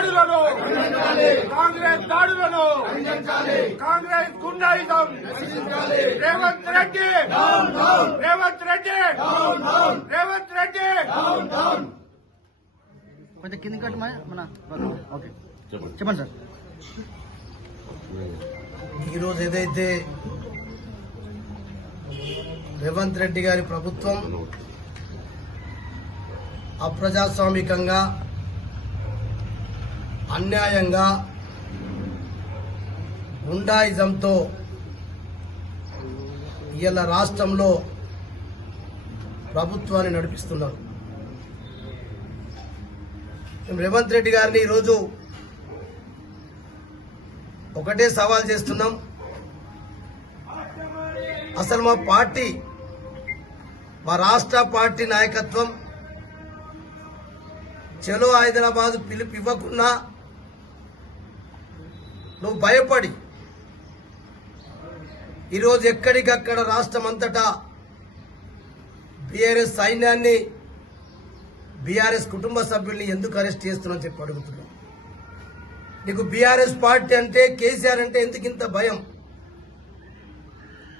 దాడులను కాంగ్రెస్ దాడులను కాంగ్రెస్ గుండాయుధం రేవంత్ రెడ్డి. రేవంత్ రెడ్డి. రేవంత్ రెడ్డి. కొంచెం కింద కట్టు మన ఓకే. చెప్పండి. సార్. ఈరోజు ఏదైతే రేవంత్ రెడ్డి గారి ప్రభుత్వం అప్రజాస్వామికంగా అన్యాయంగా గుండాయిజంతో ఇలా రాష్ట్రంలో ప్రభుత్వాన్ని నడిపిస్తున్నారు. మేము రేవంత్ రెడ్డి గారిని ఈరోజు ఒకటే సవాల్ చేస్తున్నాం. అసలు మా పార్టీ మా రాష్ట్ర పార్టీ నాయకత్వం చలో హైదరాబాద్ పిలుపు ఇవ్వకుండా నువ్వు భయపడి. ఈరోజు ఎక్కడికక్కడ రాష్ట్రం అంతటా బీఆర్ఎస్ సైన్యాన్ని బీఆర్ఎస్ కుటుంబ సభ్యుల్ని ఎందుకు అరెస్ట్ చేస్తున్నావు చెప్పి అడుగుతున్నావు. నీకు బీఆర్ఎస్ పార్టీ అంటే కేసీఆర్ అంటే ఎందుకు ఇంత భయం?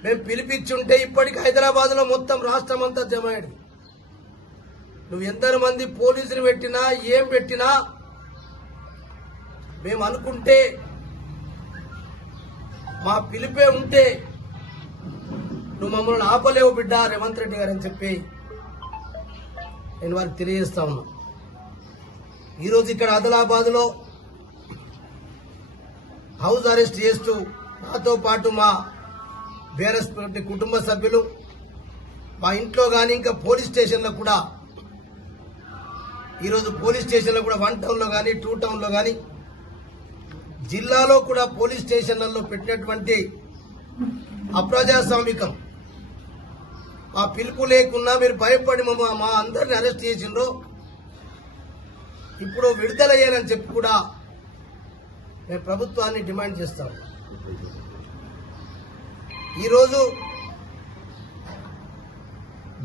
మేము పిలిపించుంటే ఇప్పటికి హైదరాబాద్లో మొత్తం రాష్ట్రం అంతా జమాయడు నువ్వు ఎందరు మంది పోలీసులు పెట్టినా ఏం పెట్టినా మేము అనుకుంటే మా పిలిపే ఉంటే నువ్వు మమ్మల్ని ఆపలేవు బిడ్డ రేవంత్ రెడ్డి గారు అని చెప్పి నేను వారికి తెలియజేస్తా ఉన్నా. ఈరోజు ఇక్కడ ఆదిలాబాద్లో హౌస్ అరెస్ట్ చేస్తూ నాతో పాటు మా బీఆర్ఎస్ పార్టీ కుటుంబ సభ్యులు మా ఇంట్లో కానీ ఇంకా పోలీస్ స్టేషన్లో కూడా ఈరోజు పోలీస్ స్టేషన్లో కూడా వన్ టౌన్లో కానీ టూ టౌన్లో కానీ జిల్లాలో కూడా పోలీస్ స్టేషన్లలో పెట్టినటువంటి అప్రజాస్వామికం. మా పిలుపు లేకున్నా మీరు భయపడి మా మా అందరిని అరెస్ట్ చేసిండ్రు. ఇప్పుడు విడుదలయ్యానని చెప్పి కూడా మేము ప్రభుత్వాన్ని డిమాండ్ చేస్తాం ఈరోజు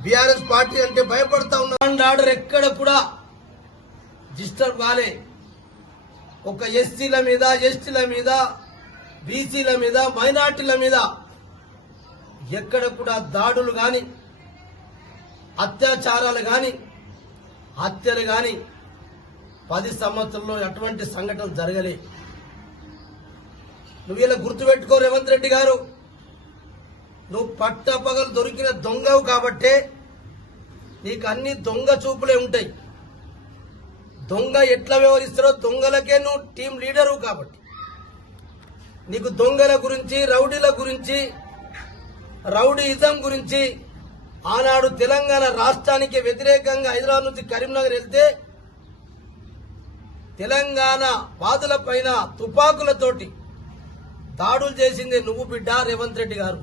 బీఆర్ఎస్ పార్టీ అంటే భయపడతా ఉన్న. అండ్ ఆర్డర్ ఎక్కడ కూడా డిస్టర్బ్ కాలే. ఒక ఎస్సీల మీద ఎస్టీల మీద బీసీల మీద మైనార్టీల మీద ఎక్కడ కూడా దాడులు గాని అత్యాచారాలు గాని హత్యలు గాని పది సంవత్సరంలో ఎటువంటి సంఘటనలు జరగలే. నువ్వు ఇలా గుర్తుపెట్టుకో రేవంత్ రెడ్డి గారు. నువ్వు పట్టపగలు దొరికిన దొంగవు కాబట్టే నీకు అన్ని దొంగ చూపులే ఉంటాయి. దొంగ ఎట్లా వ్యవహరిస్తారో దొంగలకే నువ్వు టీం లీడరు కాబట్టి. నీకు దొంగల గురించి రౌడీల గురించి రౌడీయిజం గురించి ఆనాడు తెలంగాణ రాష్ట్రానికి వ్యతిరేకంగా హైదరాబాద్ నుంచి కరీంనగర్ వెళ్తే తెలంగాణ బాధల పైన తుపాకులతోటి దాడులు చేసింది నువ్వు బిడ్డ రేవంత్ రెడ్డి గారు.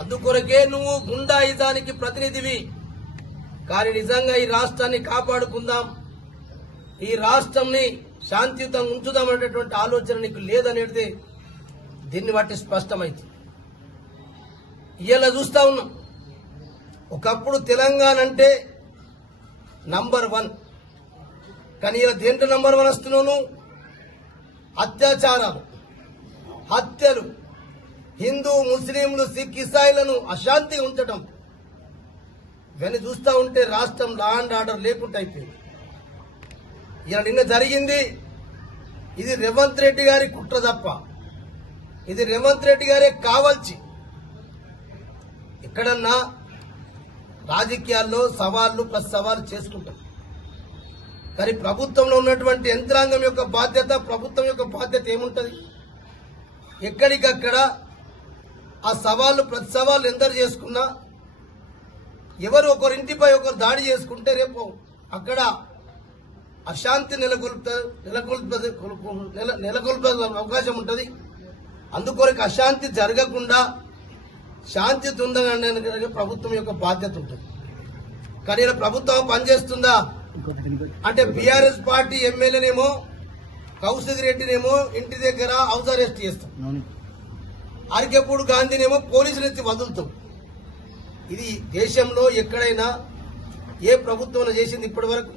అందుకొరకే నువ్వు గుండాయుధానికి ప్రతినిధివి. కానీ నిజంగా ఈ రాష్ట్రాన్ని కాపాడుకుందాం. ఈ రాష్ట్రంని శాంతియుతంగా ఉంచుదామనేటటువంటి ఆలోచన నీకు లేదనేది దీన్ని బట్టి స్పష్టమైంది. ఇలా చూస్తా ఉన్నాం. ఒకప్పుడు తెలంగాణ అంటే నంబర్ వన్. కానీ ఇలా దేంట్లో నంబర్ వన్ వస్తున్నాను? అత్యాచారాలు హత్యలు హిందూ ముస్లింలు సిక్ ఇసాయిలను అశాంతిగా ఉంచడం ఇవన్నీ చూస్తా ఉంటే రాష్ట్రం లా అండ్ ఆర్డర్ లేకుండా అయిపోయింది. ఇలా నిన్న జరిగింది. ఇది రేవంత్ రెడ్డి గారి కుట్ర తప్ప. ఇది రేవంత్ రెడ్డి గారే కావాల్సి ఎక్కడన్నా రాజకీయాల్లో సవాళ్ళు ప్లస్ సవాళ్ళు చేసుకుంటాం. కానీ ప్రభుత్వంలో ఉన్నటువంటి యంత్రాంగం యొక్క బాధ్యత ప్రభుత్వం యొక్క బాధ్యత ఏముంటుంది? ఎక్కడికక్కడ ఆ సవాళ్ళు ప్రతి సవాళ్ళు ఎందరు చేసుకున్నా ఎవరు ఒకరింటిపై ఒకరు దాడి చేసుకుంటే రేపు అక్కడ అశాంతి నెలకొల్ప నెలకొల్ప నెల నెలకొల్పే అవకాశం ఉంటుంది. అందుకొరకు అశాంతి జరగకుండా శాంతి తుందగా ప్రభుత్వం యొక్క బాధ్యత ఉంటుంది. కానీ ఇలా ప్రభుత్వం పనిచేస్తుందా? అంటే బీఆర్ఎస్ పార్టీ ఎమ్మెల్యేనేమో కౌశిక్ రెడ్డినేమో ఇంటి దగ్గర హౌస్ అరెస్ట్ చేస్తాం. అరికెప్పుడు గాంధీనేమో పోలీసులు ఎత్తి వదులుతాం. ఇది దేశంలో ఎక్కడైనా ఏ ప్రభుత్వం చేసింది ఇప్పటి వరకు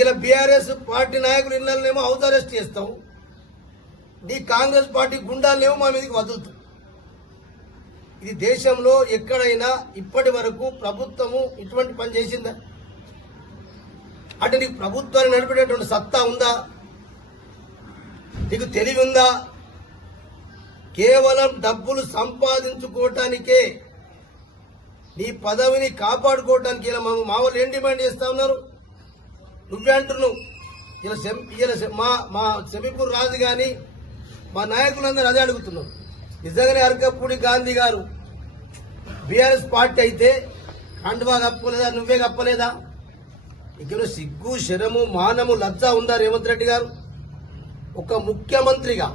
ఇలా బీఆర్ఎస్ పార్టీ నాయకులు ఇళ్ళనేమో హౌస్ అరెస్ట్ చేస్తాం. నీ కాంగ్రెస్ పార్టీ గుండాలనేమో మా మీదకి వదులుతాం. ఇది దేశంలో ఎక్కడైనా ఇప్పటి వరకు ప్రభుత్వము ఇటువంటి పని చేసిందా? అంటే నీకు ప్రభుత్వాన్ని నడిపేటటువంటి సత్తా ఉందా? నీకు తెలివి ఉందా కేవలం డబ్బులు సంపాదించుకోవటానికే నీ పదవిని కాపాడుకోవటానికి ఇలా మా మా వాళ్ళు ఏం డిమాండ్ చేస్తా ఉన్నారు? నువ్వే అంటున్నావు. ఇలా ఇలా మా మా సెమీపూర్ రాజు కానీ మా నాయకులందరూ అదే అడుగుతున్నాం నిజంగానే అరకపూడి గాంధీ గారు బీఆర్ఎస్ పార్టీ అయితే ఖండ్వా కప్పలేదా నువ్వే కప్పలేదా? ఇక్కడ సిగ్గు శరము మానము లజ్జ ఉందా రేవంత్ రెడ్డి గారు? ఒక ముఖ్యమంత్రిగా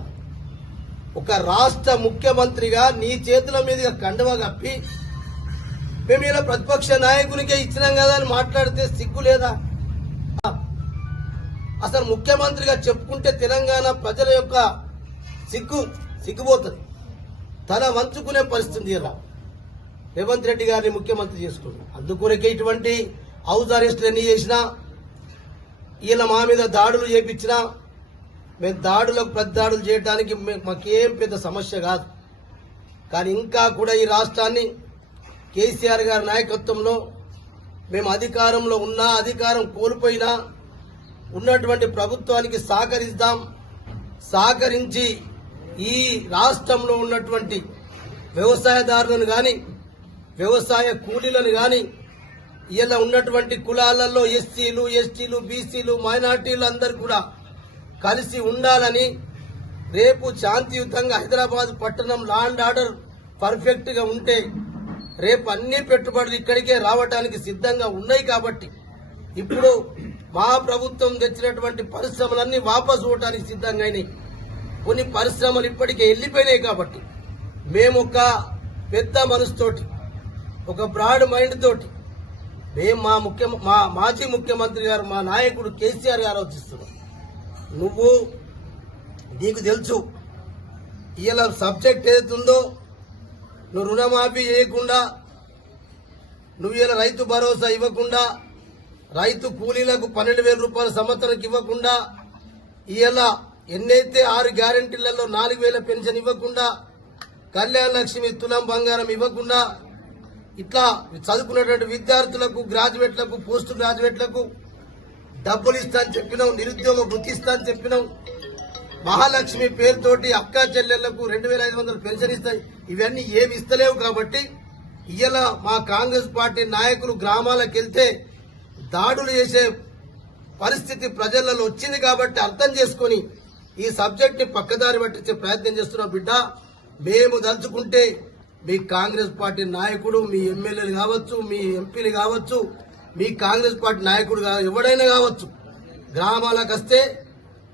ఒక రాష్ట్ర ముఖ్యమంత్రిగా నీ చేతుల మీదుగా కండువా కప్పి మేము ఇలా ప్రతిపక్ష నాయకునికే ఇచ్చినాం కదా అని మాట్లాడితే సిగ్గు లేదా? అసలు ముఖ్యమంత్రిగా చెప్పుకుంటే తెలంగాణ ప్రజల యొక్క సిగ్గు సిగ్గుపోతుంది. తల వంచుకునే పరిస్థితి ఇలా. రేవంత్ రెడ్డి గారిని ముఖ్యమంత్రి చేసుకుంది. అందుకొరకే ఇటువంటి హౌస్ అరెస్టులు ఎన్ని చేసినా ఈయన మా మీద దాడులు చేపించినా మేము దాడులకు ప్రతి దాడులు చేయడానికి మాకేం పెద్ద సమస్య కాదు. కానీ ఇంకా కూడా ఈ రాష్ట్రాన్ని కేసీఆర్ గారి నాయకత్వంలో మేము అధికారంలో ఉన్నా అధికారం కోల్పోయినా ఉన్నటువంటి ప్రభుత్వానికి సహకరిద్దాం సహకరించి ఈ రాష్ట్రంలో ఉన్నటువంటి వ్యవసాయదారులను కానీ వ్యవసాయ కూలీలను కానీ ఇలా ఉన్నటువంటి కులాలలో ఎస్సీలు ఎస్టీలు బీసీలు మైనార్టీలు అందరూ కూడా కలిసి ఉండాలని రేపు శాంతియుతంగా హైదరాబాద్ పట్టణం లాండ్ ఆర్డర్ పర్ఫెక్ట్గా ఉంటే రేపు అన్ని పెట్టుబడులు ఇక్కడికే రావడానికి సిద్ధంగా ఉన్నాయి కాబట్టి ఇప్పుడు మా ప్రభుత్వం తెచ్చినటువంటి పరిశ్రమలన్నీ వాపసు ఇవ్వడానికి సిద్ధంగా అయినాయి. కొన్ని పరిశ్రమలు ఇప్పటికే వెళ్ళిపోయినాయి కాబట్టి మేము ఒక పెద్ద మనసుతోటి ఒక బ్రాడ్ మైండ్ తోటి మేము మా ముఖ్య మా మాజీ ముఖ్యమంత్రి గారు మా నాయకుడు కేసీఆర్ గారు ఆలోచిస్తున్నాం. నువ్వు నీకు తెలుసు ఇలా సబ్జెక్ట్ ఏదైతుందో నువ్వు రుణమాఫీ చేయకుండా నువ్వు ఇలా రైతు భరోసా ఇవ్వకుండా రైతు కూలీలకు పన్నెండు వేల రూపాయల సంవత్సరానికి ఇవ్వకుండా ఇలా ఎన్నైతే ఆరు గ్యారెంటీలలో నాలుగు వేల పెన్షన్ ఇవ్వకుండా కళ్యాణ లక్ష్మి తులం బంగారం ఇవ్వకుండా ఇట్లా చదువుకున్నటువంటి విద్యార్థులకు గ్రాడ్యుయేట్లకు పోస్ట్ గ్రాడ్యుయేట్లకు డబ్బులు ఇస్తా అని చెప్పినాం నిరుద్యోగ వృత్తి ఇస్తా అని చెప్పినాం. మహాలక్ష్మి పేరుతోటి అక్క చెల్లెళ్ళకు రెండు వేల ఐదు వందలు పెన్షన్ ఇస్తాయి. ఇవన్నీ ఏమి ఇస్తలేవు కాబట్టి ఇవాళ మా కాంగ్రెస్ పార్టీ నాయకులు గ్రామాలకు వెళ్తే దాడులు చేసే పరిస్థితి ప్రజలలో వచ్చింది కాబట్టి అర్థం చేసుకొని ఈ సబ్జెక్ట్ని పక్కదారి పట్టించే ప్రయత్నం చేస్తున్నాం బిడ్డ. మేము దలుచుకుంటే మీ కాంగ్రెస్ పార్టీ నాయకుడు మీ ఎమ్మెల్యేలు కావచ్చు మీ ఎంపీలు కావచ్చు మీ కాంగ్రెస్ పార్టీ నాయకుడు ఎవడైనా కావచ్చు. గ్రామాలకు వస్తే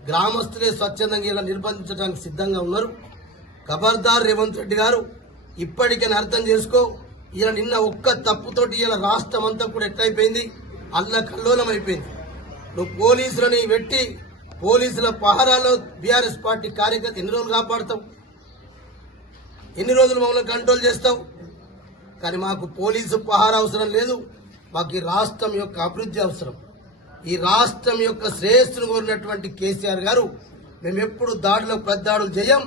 గ్రామస్తులే స్వచ్ఛందంగా ఇలా నిర్బంధించడానికి సిద్ధంగా ఉన్నారు. ఖబర్దార్ రేవంత్ రెడ్డి గారు ఇప్పటికైనా అర్థం చేసుకో ఇలా నిన్న ఒక్క తప్పుతోటి ఇలా రాష్ట్రం అంతా కూడా ఎట్లయిపోయింది? అల్ల కల్లోలం అయిపోయింది నువ్వు పోలీసులని పెట్టి పోలీసుల పహరాలో బీఆర్ఎస్ పార్టీ కార్యకర్త ఎన్ని రోజులు కాపాడుతావు? ఎన్ని రోజులు మమ్మల్ని కంట్రోల్ చేస్తావు? కానీ మాకు పోలీసు పహారా అవసరం లేదు. మాకు ఈ రాష్ట్రం యొక్క అభివృద్ధి అవసరం. ఈ రాష్ట్రం యొక్క శ్రేయస్సును కోరినటువంటి కేసీఆర్ గారు మేము ఎప్పుడు దాడులకు ప్రతిదాడులు చేయం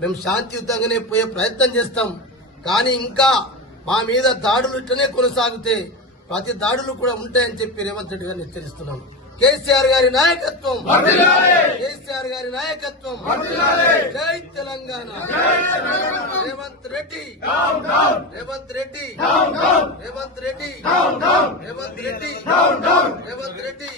మేము శాంతియుతంగానే పోయే ప్రయత్నం చేస్తాం. కానీ ఇంకా మా మీద దాడులు ఇట్లనే కొనసాగితే ప్రతి దాడులు కూడా ఉంటాయని చెప్పి రేవంత్ రెడ్డి గారిని హెచ్చరిస్తున్నాం కేసీఆర్ గారి నాయకత్వం. కేసీఆర్ గారి నాయకత్వం. జై తెలంగాణ. రేవంత్ రెడ్డి. రేవంత్ రెడ్డి. రేవంత్ రెడ్డి. రేవంత్ రెడ్డి. రేవంత్ రెడ్డి.